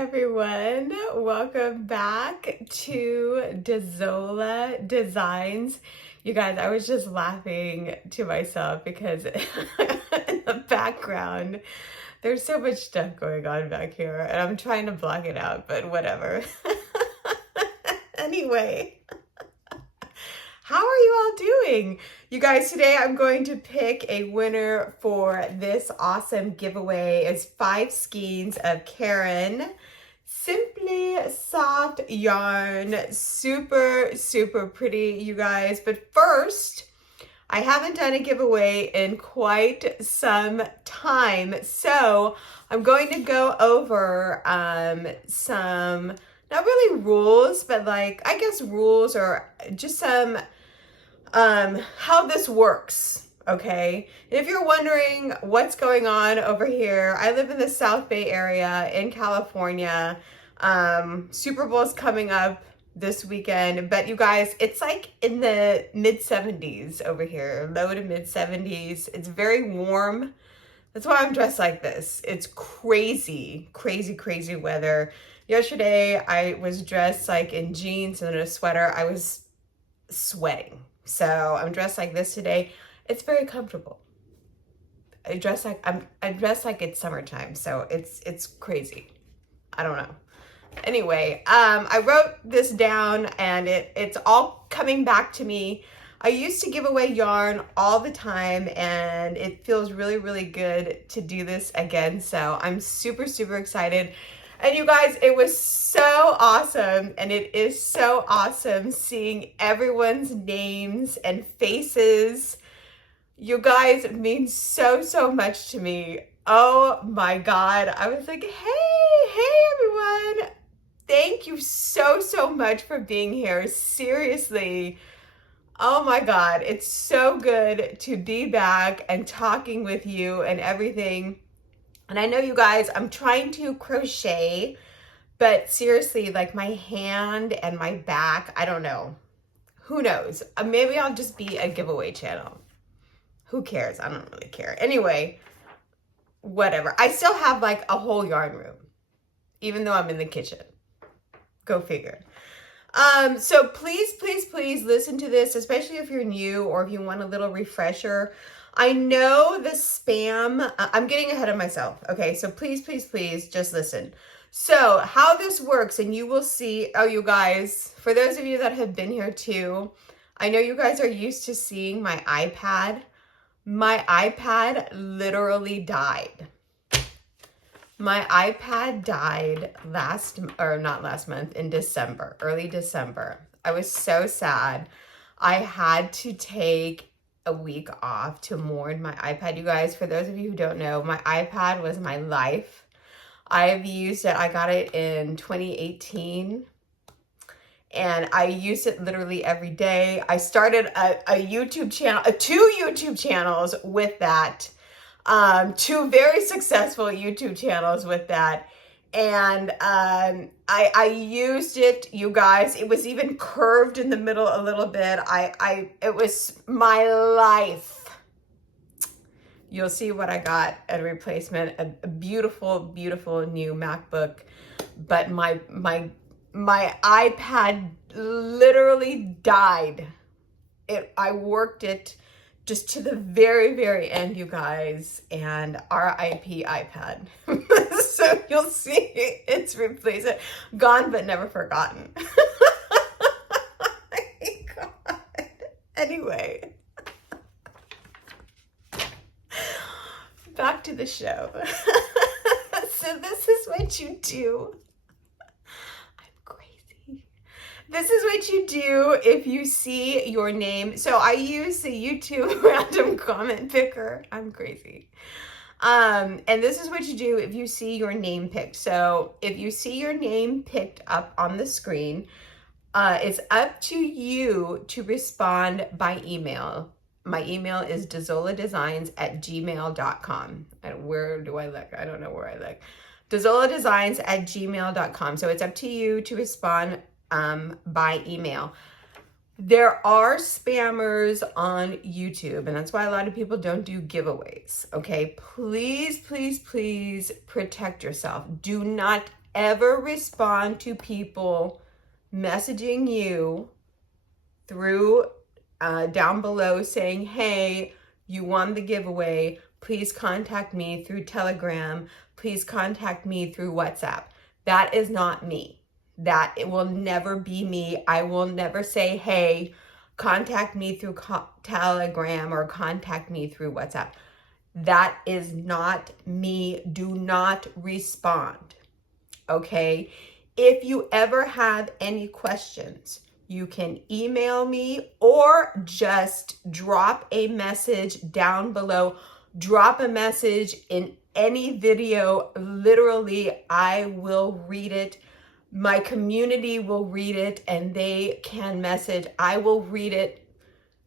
everyone. Welcome back to Dazola Designs. You guys, I was just laughing to myself because in the background, there's so much stuff going on back here and I'm trying to block it out, but whatever. Anyway. How are you all doing? You guys, today I'm going to pick a winner for this awesome giveaway. It's 5 skeins of Caron Simply Soft yarn. Super, super pretty, you guys. But first, I haven't done a giveaway in quite some time. So I'm going to go over some, not really rules, but like, I guess rules or just some how this works, okay? And if you're wondering what's going on over here, I live in the South Bay area in California. Super Bowl's coming up this weekend, but you guys, it's like in the mid 70s over here, low to mid 70s. It's very warm. That's why I'm dressed like this. It's crazy, crazy, crazy weather. Yesterday, I was dressed like in jeans and a sweater. I was sweating. So I'm dressed like this today. It's very comfortable. I dress like it's summertime, so it's crazy. I don't know. Anyway, I wrote this down and it's all coming back to me. I used to give away yarn all the time and it feels really, really good to do this again. So I'm super, super excited. And you guys, it was so awesome, and it is so awesome seeing everyone's names and faces. You guys mean so, so much to me. Oh my God. I was like, hey everyone. Thank you so, so much for being here. Seriously. Oh my God. It's so good to be back and talking with you and everything. And I know you guys, I'm trying to crochet, but seriously, like my hand and my back, I don't know. Who knows? Maybe I'll just be a giveaway channel. Who cares? I don't really care. Anyway, whatever. I still have like a whole yarn room, even though I'm in the kitchen. Go figure. So please, please, please listen to this, especially if you're new or if you want a little refresher. I know the spam, I'm getting ahead of myself. Okay, so please, please, please just listen. So how this works, and you will see, oh, you guys, for those of you that have been here too, I know you guys are used to seeing my iPad. My iPad literally died. My iPad died in December, early December. I was so sad. I had to take a week off to mourn my iPad. You guys, for those of you who don't know, my iPad was my life. I've used it, I got it in 2018 and I used it literally every day. I started a YouTube channel, 2 YouTube channels with that, 2 very successful YouTube channels with that. And I used it, you guys. It was even curved in the middle a little bit. It was my life. You'll see what I got at a replacement, a beautiful, beautiful new MacBook. But my iPad literally died. I worked it just to the very, very end, you guys, and RIP iPad. So you'll see it's replaced, gone but never forgotten. Oh my God. Anyway, back to the show. So this is what you do. This is what you do if you see your name. So I use the YouTube random comment picker. I'm crazy. And this is what you do if you see your name picked. So if you see your name picked up on the screen, it's up to you to respond by email. My email is dazoladesigns@gmail.com. And where do I look? I don't know where I look. dazoladesigns@gmail.com. So it's up to you to respond by email. There are spammers on YouTube, and that's why a lot of people don't do giveaways, okay? Please, please, please protect yourself. Do not ever respond to people messaging you through down below saying, hey, you won the giveaway, please contact me through Telegram, please contact me through WhatsApp. That is not me. That it will never be me. I will never say, hey, contact me through Telegram or contact me through WhatsApp. That is not me. Do not respond. Okay? If you ever have any questions, you can email me or just drop a message down below. Drop a message in any video. Literally, I will read it. My community will read it and they can message. I will read it.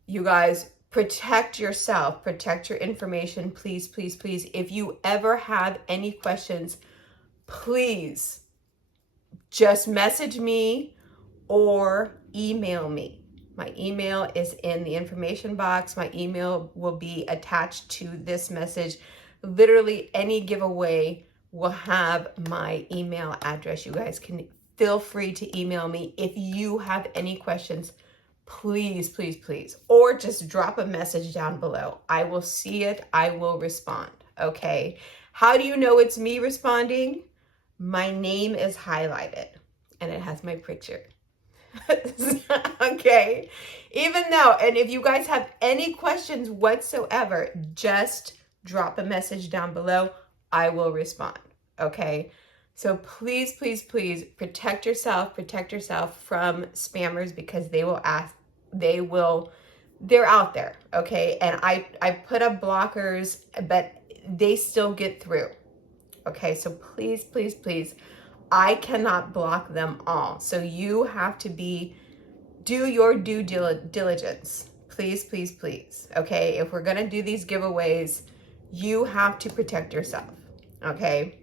You guys, protect yourself. Protect your information. Please, please, please. If you ever have any questions, please just message me or email me. My email is in the information box. My email will be attached to this message. Literally any giveaway will have my email address. You guys can feel free to email me if you have any questions. Please, please, please. Or just drop a message down below. I will see it. I will respond. Okay. How do you know it's me responding? My name is highlighted and it has my picture. Okay. Even though, and if you guys have any questions whatsoever, just drop a message down below. I will respond. Okay. So please, please, please protect yourself from spammers because they will ask, they're out there. Okay. And I put up blockers, but they still get through. Okay. So please, please, please, I cannot block them all. So you have to do your due diligence. Please, please, please. Okay. If we're going to do these giveaways, you have to protect yourself. Okay.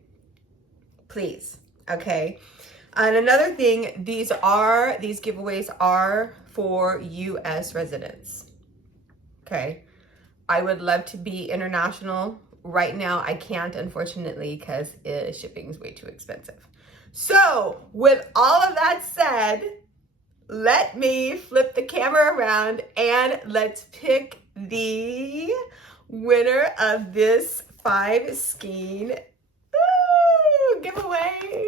Please. Okay. And another thing, these giveaways are for US residents. Okay. I would love to be international. Right now, I can't, unfortunately, because shipping is way too expensive. So with all of that said, let me flip the camera around and let's pick the winner of this 5 skein giveaway.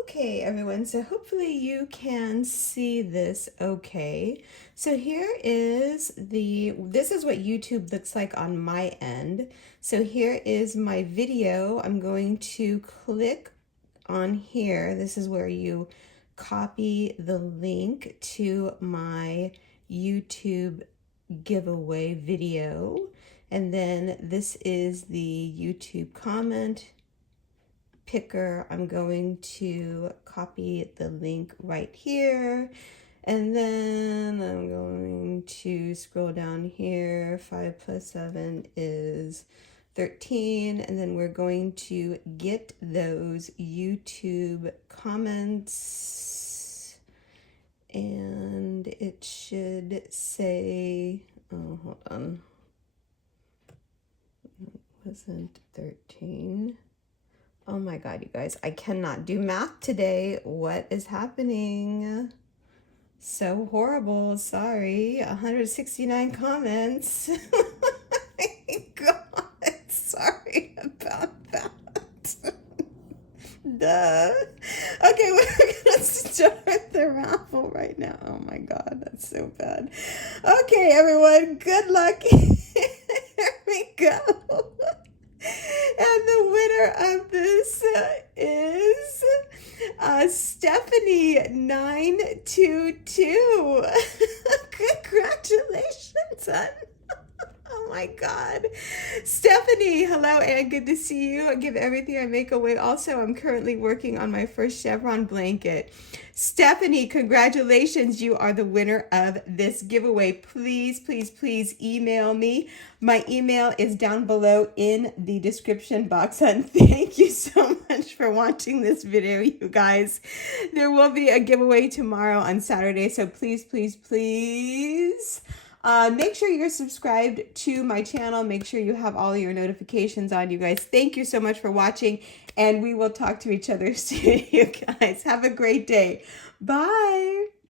Okay, everyone, so hopefully you can see this okay. So here is this is what YouTube looks like on my end. So here is my video. I'm going to click on here. This is where you copy the link to my YouTube giveaway video. And then this is the YouTube comment picker. I'm going to copy the link right here. And then I'm going to scroll down here. 5 plus 7 is 13, and then we're going to get those YouTube comments, and it should say, oh, hold on, it wasn't 13. Oh my God, you guys, I cannot do math today. What is happening? So horrible, sorry. 169 comments. God. Sorry about that. Duh. Okay, we're gonna start the raffle right now. Oh my God, that's so bad. Okay, everyone, good luck. Here we go. And the winner of this is Stephanie922. Congratulations, hon. Oh my God. Stephanie, hello and good to see you. I give everything I make away. Also, I'm currently working on my first chevron blanket. Stephanie, congratulations. You are the winner of this giveaway. Please, please, please email me. My email is down below in the description box. And thank you so much for watching this video, you guys. There will be a giveaway tomorrow on Saturday. So please, please, please Make sure you're subscribed to my channel. Make sure you have all your notifications on, you guys. Thank you so much for watching, and we will talk to each other soon, you guys. Have a great day. Bye.